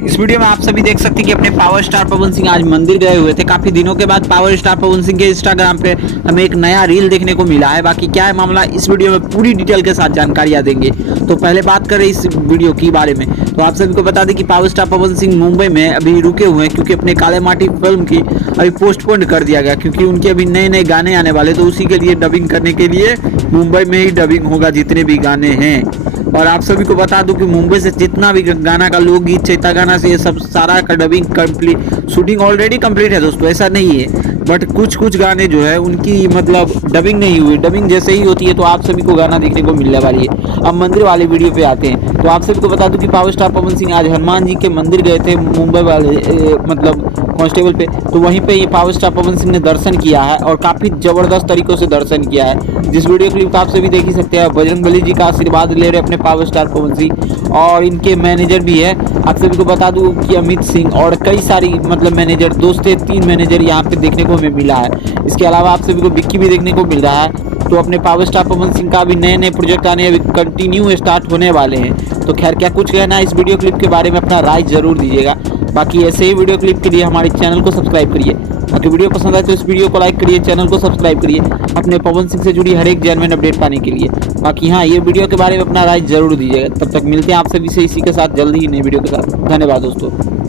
इस वीडियो में आप सभी देख सकते हैं कि अपने पावर स्टार पवन सिंह आज मंदिर गए हुए थे। काफी दिनों के बाद पावर स्टार पवन सिंह के इंस्टाग्राम पे हमें एक नया रील देखने को मिला है। बाकी क्या है मामला, इस वीडियो में पूरी डिटेल के साथ जानकारियां देंगे। तो पहले बात करें इस वीडियो के बारे में, तो आप सभी को बता दें कि पावर स्टार पवन सिंह मुंबई में अभी रुके हुए हैं, क्योंकि अपने काले माटी फिल्म की अभी पोस्टपोन कर दिया गया, क्योंकि उनके अभी नए नए गाने आने वाले, तो उसी के लिए डबिंग करने के लिए मुंबई में ही डबिंग होगा जितने भी गाने हैं। और आप सभी को बता दूं कि मुंबई से जितना भी गाना का लोकगीत चैता गाना से ये सब सारा का dubbing complete, shooting already complete है दोस्तों, ऐसा नहीं है। बट कुछ कुछ गाने जो है उनकी मतलब डबिंग नहीं हुई। डबिंग जैसे ही होती है तो आप सभी को गाना देखने को मिलने वाली है। अब मंदिर वाले वीडियो पे आते हैं, तो आप सभी को बता दूं कि पावर स्टार पवन सिंह आज हनुमान जी के मंदिर गए थे मुंबई वाले मतलब कांस्टेबल पे। तो वहीं पे ये पावर स्टार पवन सिंह ने दर्शन किया है और काफ़ी ज़बरदस्त तरीक़ों से दर्शन किया है। जिस वीडियो क्लिप आप सभी देख ही सकते हैं, बजरंगबली जी का आशीर्वाद ले रहे अपने पावर स्टार पवन सिंह, और इनके मैनेजर भी है। आप सभी को बता दूं कि अमित सिंह और कई सारी मतलब मैनेजर, 2 से 3 मैनेजर यहाँ पे देखने को हमें मिला है। इसके अलावा आप सभी को विक्की भी देखने को मिल रहा है। तो अपने पावर स्टार पवन सिंह का भी नए नए प्रोजेक्ट आने अभी कंटिन्यू स्टार्ट होने वाले हैं। तो खैर क्या कुछ कहना है इस वीडियो क्लिप के बारे में, अपना राय जरूर दीजिएगा। बाकी ऐसे ही वीडियो क्लिप के लिए हमारे चैनल को सब्सक्राइब करिए। बाकी वीडियो पसंद आए तो इस वीडियो को लाइक करिए, चैनल को सब्सक्राइब करिए अपने पवन सिंह से जुड़ी हर एक जेन्युइन अपडेट पाने के लिए। बाकी हाँ, ये वीडियो के बारे में अपना राय जरूर दीजिएगा। तब तक मिलते हैं आप सभी से इसी के साथ जल्दी ही नई वीडियो के साथ। धन्यवाद दोस्तों।